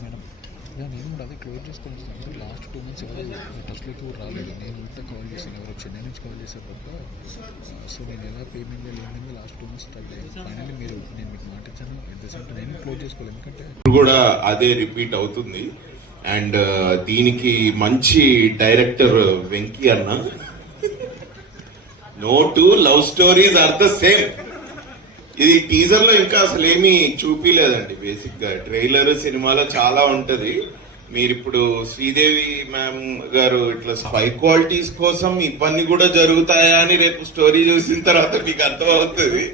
Madam నేను కూడా అదే క్లోజ్ చేసుకోవాలి. లాస్ట్ 2 months ఎవరు టచ్లోకి కూడా రాలేదు. నేను ఇంట్లో కాల్ చేశాను, ఎవరు చెన్నై నుంచి కాల్ చేసేటప్పుడు. సో నేను ఎలా పేమెంట్ లేని లాస్ట్ 2 months స్ట్రగుల్ అయ్యాను. ఫైనల్లీ నేను మీకు మాట ఇచ్చాను. ఎట్ ద సేమ్ టైం నేను క్లోజ్ చేసుకోవాలి, ఎందుకంటే కూడా అదే రిపీట్ అవుతుంది. అండ్ దీనికి మంచి డైరెక్టర్ వెంకీ అన్న. No two love stories are the same. ఇది టీజర్ లో ఇంకా అసలు ఏమీ చూపిలేదండి. బేసిక్ గా ట్రైలర్ సినిమాలో చాలా ఉంటది. మీరు ఇప్పుడు శ్రీదేవి మ్యామ్ గారు ఇట్లా హై క్వాలిటీస్ కోసం ఇవన్నీ కూడా జరుగుతాయా అని రేపు స్టోరీ చూసిన తర్వాత మీకు అర్థం అవుతుంది.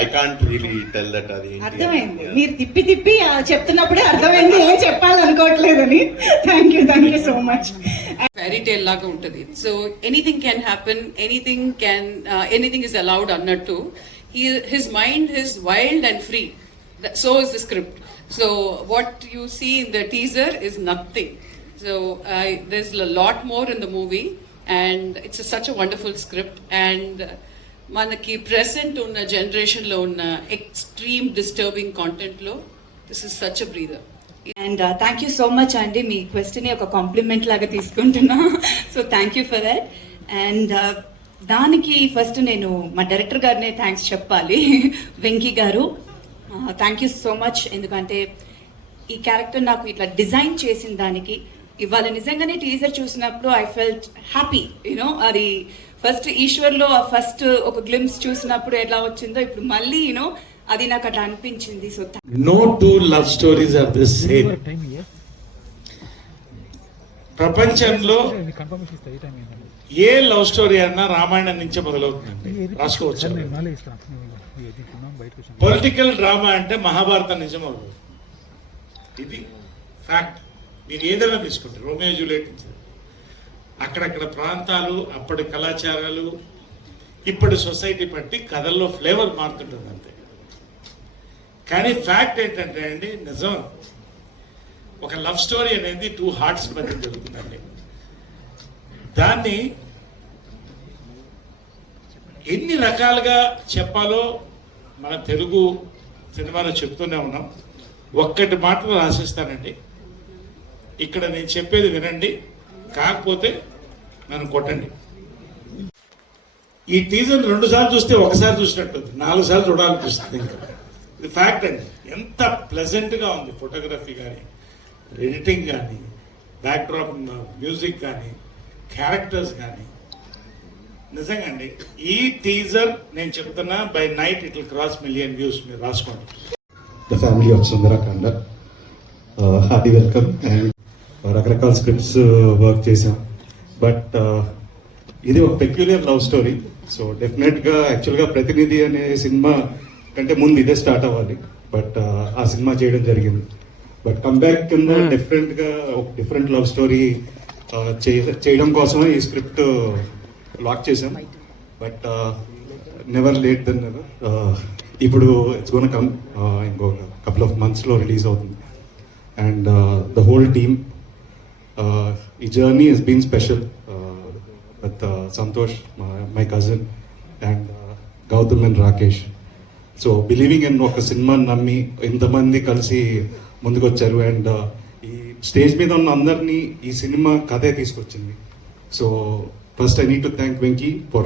I can't really tell that. అది అర్థమైంది, మీరు తిప్పి తిప్పి చెప్తున్నప్పుడే అర్థమైంది ఏం చెప్పాలనుకోవట్లేదని. Thank you so much. Fairy tale లాగా ఉంటుంది. So anything can happen, anything is allowed అన్నట్టు. His mind is wild and free. So is the script. So what you see in the teaser is nothing. So there's a lot more in the movie, and it's such a wonderful script. And manaki present unna generation lo unna extreme disturbing content lo, this is such a breather. And thank you so much andi, me question ఒక complement లాగా తీసుకుంటున్నా. So thank you for that. And దానికి first నేను మా director గారినే thanks చెప్పాలి. వెంకీ గారు, thank you so much. ఎందుకంటే ఈ క్యారెక్టర్ నాకు ఇట్లా డిజైన్ చేసిన దానికి ఇవాళ నిజంగానే టీజర్ చూసినప్పుడు ఐ ఫెల్ట్ హ్యాపీ. యూనో అది ఫస్ట్ ఈశ్వర్లో ఫస్ట్ ఒక గ్లిమ్స్ చూసినప్పుడు ఎలా వచ్చిందో ఇప్పుడు మళ్ళీ యూనో అది నాకు అట్లా అనిపించింది. So no two love stories are the same. ప్రపంచంలో ఏ లవ్ స్టోరీ అన్నా రామాయణం నుంచే మొదలవుతుందండి, రాసుకోవచ్చు. పొలిటికల్ డ్రామా అంటే మహాభారతం నుంచి మొదలవుతుంది. ఇది ఫ్యాక్ట్. మీరు ఏదైనా తీసుకుంటారు, రోమియో జూలియట్ నుంచి అక్కడక్కడ ప్రాంతాలు, అప్పటి కళాచారాలు, ఇప్పటి సొసైటీ బట్టి కథల్లో ఫ్లేవర్ మారుతుంటుంది అంతే. కానీ ఫ్యాక్ట్ ఏంటంటే అండి, నిజం, ఒక లవ్ స్టోరీ అనేది 2 హార్ట్స్ మధ్య జరుగుతుందండి. దాన్ని ఎన్ని రకాలుగా చెప్పాలో మన తెలుగు సినిమాలో చెప్తూనే ఉన్నాం. ఒక్కటి మాటలో రాసిస్తానండి, ఇక్కడ నేను చెప్పేది వినండి, కాకపోతే నన్ను కొట్టండి. ఈ టీజర్ 2 సార్లు చూస్తే ఒకసారి చూసినట్టుంది, 4 సార్లు చూడాలనిపిస్తుంది. ఇంకా ఇది ఫ్యాక్ట్ అండి. ఎంత ప్లెజెంట్గా ఉంది ఫోటోగ్రఫీ కానీ, ఎడిటింగ్ కానీ, బ్యాక్డ్రాప్ మ్యూజిక్ కానీ, క్యారెక్టర్స్ కానీ. నిజంగా అండి, ఈ టీజర్ నేను చెప్తున్నా by night it will cross 1 million views. మీరు రాసుకోండి. The family of Sundarakanda, hearty welcome. And రకరకాల స్క్రిప్ట్స్ వర్క్ చేసాం, బట్ ఇది ఒక పెక్యులర్ లవ్ స్టోరీ. సో డెఫినెట్గా యాక్చువల్గా ప్రతినిధి అనే సినిమా కంటే ముందు ఇదే స్టార్ట్ అవ్వాలి, బట్ ఆ సినిమా చేయడం జరిగింది. బట్ కంబ్యాక్ కింద డిఫరెంట్ లవ్ స్టోరీ చేయడం కోసమే ఈ స్క్రిప్ట్ లాక్ చేసాం. But never late then never. ఇప్పుడు ఇట్స్ గోన్ కమ్ ఇంకొక కపుల్ ఆఫ్ మంత్స్లో రిలీజ్ అవుతుంది. అండ్ ద హోల్ టీమ్, ఈ journey has been special with Santosh, my cousin, and Gautam and Rakesh. So believing in ఒక సినిమాని నమ్మి ఇంతమంది కలిసి ముందుకొచ్చారు. అండ్ ఈ స్టేజ్ మీద ఉన్న అందరినీ ఈ సినిమా కథే తీసుకొచ్చింది. So first I need to thank Venky for